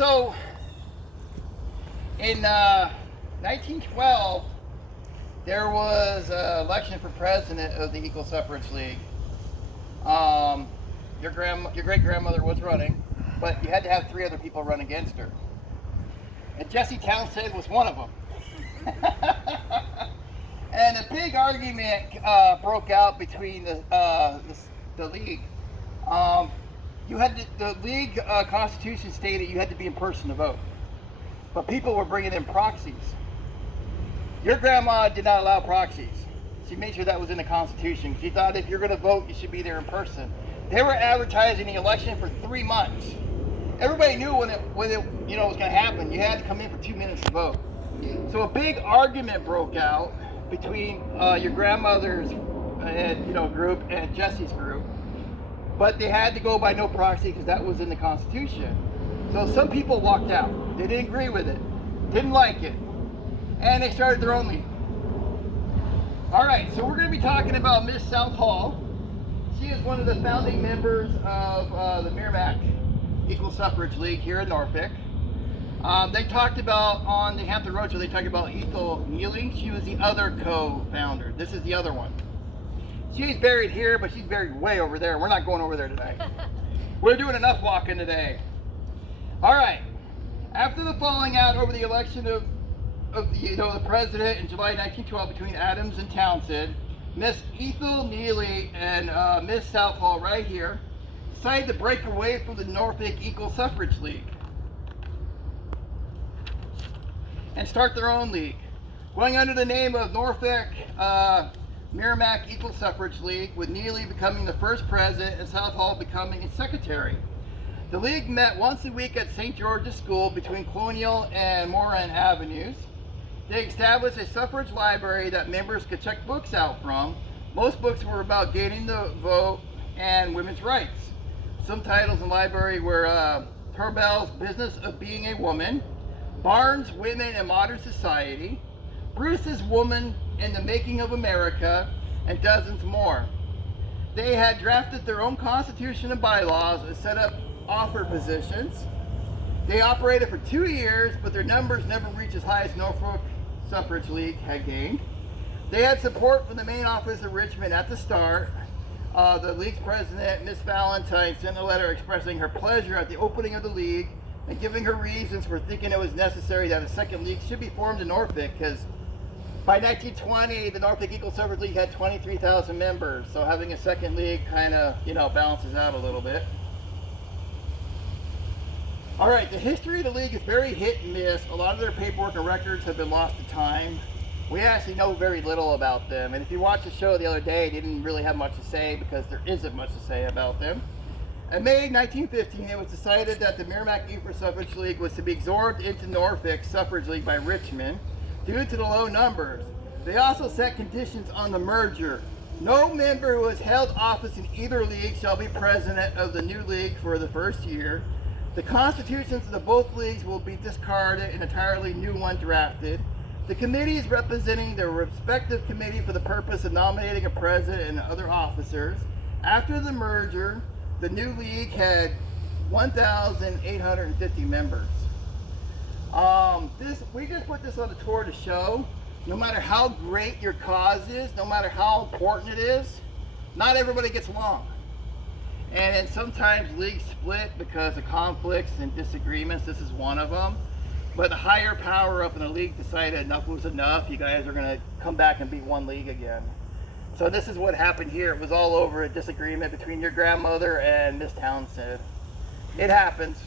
So in 1912, there was an election for president of the Equal Suffrage League. Your great-grandmother was running, but you had to have 3 other people run against her. And Jesse Townsend was one of them. And a big argument broke out between the league. The league constitution stated you had to be in person to vote, but people were bringing in proxies. Your grandma did not allow proxies. She made sure that was in the Constitution. She thought if you're going to vote, you should be there in person. They were advertising the election for 3 months. Everybody knew when it was going to happen. You had to come in for 2 minutes to vote. So a big argument broke out between your grandmother's group and Jesse's group, but they had to go by no proxy because that was in the Constitution. So some people walked out. They didn't agree with it, didn't like it, and they started their own league. All right, so we're going to be talking about Miss South Hall. She is one of the founding members of the Merrimac Equal Suffrage League here in Norfolk. They talked about on the Hampton Road Show, they talked about Ethel Neely. She was the other co-founder. This is the other one. She's buried here, but she's buried way over there. We're not going over there today. We're doing enough walking today. All right. After the falling out over the election of the president in July 1912 between Adams and Townsend, Miss Ethel Neely and Miss South Hall right here decided to break away from the Norfolk Equal Suffrage League and start their own league, going under the name of Norfolk Merrimac Equal Suffrage League, with Neely becoming the first president and South Hall becoming its secretary. The league met once a week at St. George's School between Colonial and Moran Avenues. They established a suffrage library that members could check books out from. Most books were about gaining the vote and women's rights. Some titles in the library were Tarbell's Business of Being a Woman, Barnes' Women in Modern Society, Bruce's Woman in the Making of America, and dozens more. They had drafted their own constitution and bylaws and set up offer positions. They operated for 2 years, but their numbers never reached as high as Norfolk Suffrage League had gained. They had support from the main office of Richmond at the start. The league's president, Miss Valentine, sent a letter expressing her pleasure at the opening of the league and giving her reasons for thinking it was necessary that a second league should be formed in Norfolk, because by 1920, the Norfolk Equal Suffrage League had 23,000 members, so having a second league kind of, balances out a little bit. All right, the history of the league is very hit and miss. A lot of their paperwork and records have been lost to time. We actually know very little about them, and if you watched the show the other day, they didn't really have much to say because there isn't much to say about them. In May 1915, it was decided that the Merrimac Equal Suffrage League was to be absorbed into Norfolk Suffrage League by Richmond due to the low numbers. They also set conditions on the merger. No member who has held office in either league shall be president of the new league for the first year. The constitutions of the both leagues will be discarded and an entirely new one drafted. The committees representing their respective committee for the purpose of nominating a president and other officers. After the merger, the new league had 1,850 members. We just put this on the tour to show, no matter how great your cause is, no matter how important it is, not everybody gets along. And then sometimes leagues split because of conflicts and disagreements. This is one of them. But the higher power up in the league decided enough was enough. You guys are going to come back and be one league again. So this is what happened here. It was all over a disagreement between your grandmother and Miss Townsend. It happens.